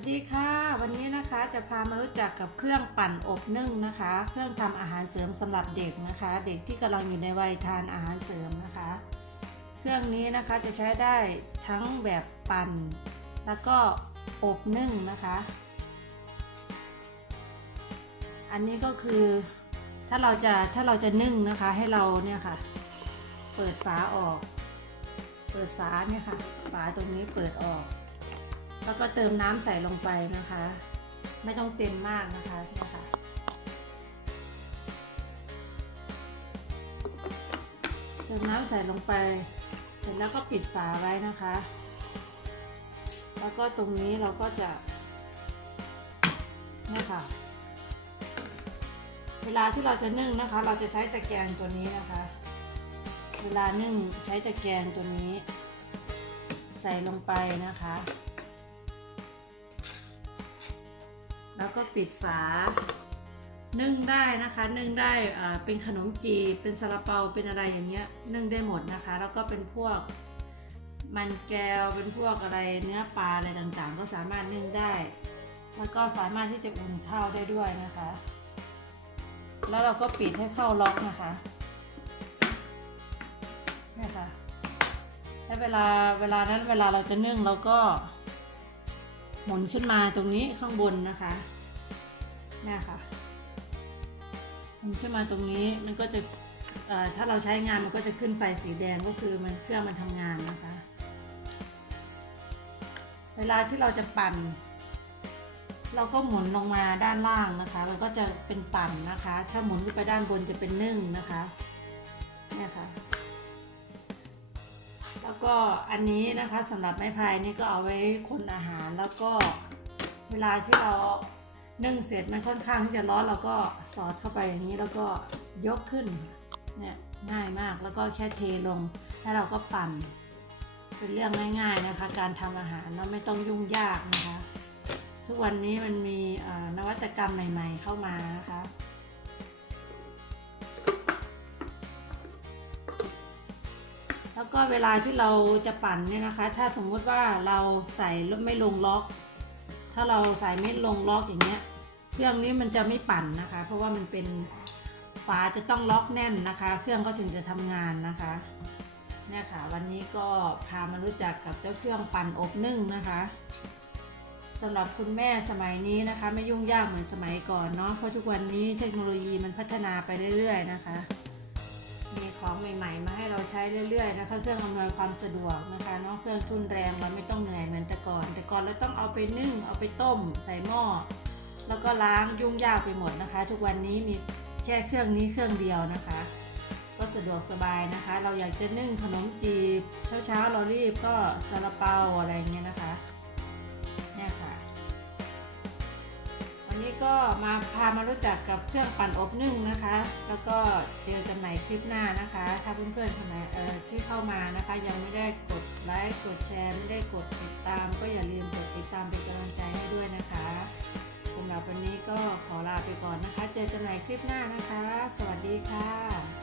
วัสดีค่ะ วันนี้นะคะจะพามารู้จักกับเครื่องปั่นอบนึ่งนะคะ เครื่องทำอาหารเสริมสำหรับเด็กนะคะ เด็กที่กำลังอยู่ในวัยทานอาหารเสริมนะคะ เครื่องนี้นะคะจะใช้ได้ทั้งแบบปั่น แล้วก็อบนึ่งนะคะ อันนี้ก็คือถ้าเราจะถ้าเราจะนึ่งนะคะให้เราเนี่ยค่ะ เปิดฝาออก เปิดฝาเนี่ยค่ะฝาตรงนี้เปิดออก แล้วก็เติมน้ำใส่ลงไปนะคะ ไม่ต้องเต็มมากนะคะเนี่ยค่ะเติมน้ำใส่ลงไป เสร็จแล้วก็ปิดฝาไว้นะคะ แล้วก็ตรงนี้เราก็จะเนี่ยค่ะ เวลาที่เราจะนึ่งนะคะ เราจะใช้ตะแกรงตัวนี้นะคะ เวลานึ่งใช้ตะแกรงตัวนี้ ใส่ลงไปนะคะ แล้วก็ปิดฝา นึ่งได้นะคะ นึ่งได้เป็นขนมจีเป็นซาลาเปาเป็นอะไรอย่างเงี้ยนึ่งได้หมดนะคะ แล้วก็เป็นพวกมันแก้วเป็นพวกอะไรเนื้อปลาอะไรต่างๆ ก็สามารถนึ่งได้ แล้วก็สามารถที่จะอุ่นข้าวได้ด้วยนะคะ แล้วเราก็ปิดให้เข้าล็อกนะคะนี่ค่ะแล้วเวลาเวลานั้นเวลาเราจะนึ่งเราก็ หมุนขึ้นมาตรงนี้ข้างบนนะคะนี่ค่ะหมุนขึ้นมาตรงนี้มันก็จะถ้าเราใช้งานมันก็จะขึ้นไฟสีแดงก็คือมันเครื่องมันทำงานนะคะ เวลาที่เราจะปั่น เราก็หมุนลงมาด้านล่างนะคะ มันก็จะเป็นปั่นนะคะ ถ้าหมุนขึ้นไปด้านบนจะเป็นนึ่งนะคะเนี่ยค่ะ แล้วก็อันนี้นะคะสำหรับไม้พายนี่ก็เอาไว้คนอาหารแล้วก็เวลาที่เรานึ่งเสร็จมันค่อนข้างที่จะร้อนเราก็สอดเข้าไปอย่างนี้แล้วก็ยกขึ้นเนี่ยง่ายมากแล้วก็แค่เทลงแล้วเราก็ปั่น เป็นเรื่องง่าย ๆนะคะ การทำอาหารเราไม่ต้องยุ่งยากนะคะ ทุกวันนี้มันมีนวัตกรรมใหม่ ๆ เข้ามานะคะ แล้วก็เวลาที่เราจะปั่นเนี่ยนะคะ ถ้าสมมุติว่าเราใส่ไม่ลงล็อก ถ้าเราใส่ไม่ลงล็อกอย่างเงี้ยเครื่องนี้มันจะไม่ปั่นนะคะ เพราะว่ามันเป็นฝาจะต้องล็อกแน่นนะคะ เครื่องก็ถึงจะทำงานนะคะเนี่ยค่ะ วันนี้ก็พามารู้จักกับเจ้าเครื่องปั่นอบนึ่งนะคะสำหรับคุณแม่สมัยนี้นะคะ ไม่ยุ่งยากเหมือนสมัยก่อนเนาะเพราะทุกวันนี้เทคโนโลยีมันพัฒนาไปเรื่อย ๆ นะคะ มีของใหม่ๆ มาให้เราใช้เรื่อยๆนะคะเครื่องอำนวยความสะดวกนะคะเนาะเครื่องทุนแรงเราไม่ต้องเหนื่อยเหมือนแต่ก่อน แต่ก่อนเราต้องเอาไปนึ่งเอาไปต้ม ใส่หม้อแล้วก็ล้างยุ่งยากไปหมดนะคะ ทุกวันนี้มีแค่เครื่องนี้เครื่องเดียวนะคะ ก็สะดวกสบายนะคะ เราอยากจะนึ่งขนมจีบ เช้าๆเรารีบก็ซาลาเปาอะไรเงี้ยนะคะ วันนี้ก็มาพามารู้จักกับเครื่องปั่นอบนึ่งนะคะ แล้วก็เจอกันใหม่คลิปหน้านะคะ ถ้าเพื่อนๆคนไหนเอ่อที่เข้ามานะคะ ยังไม่ได้กดไลค์กดแชร์ไม่ได้กดติดตาม ก็อย่าลืมกดติดตามเป็นกำลังใจให้ด้วยนะคะสำหรับวันนี้ก็ขอลาไปก่อนนะคะ เจอกันใหม่คลิปหน้านะคะ สวัสดีค่ะ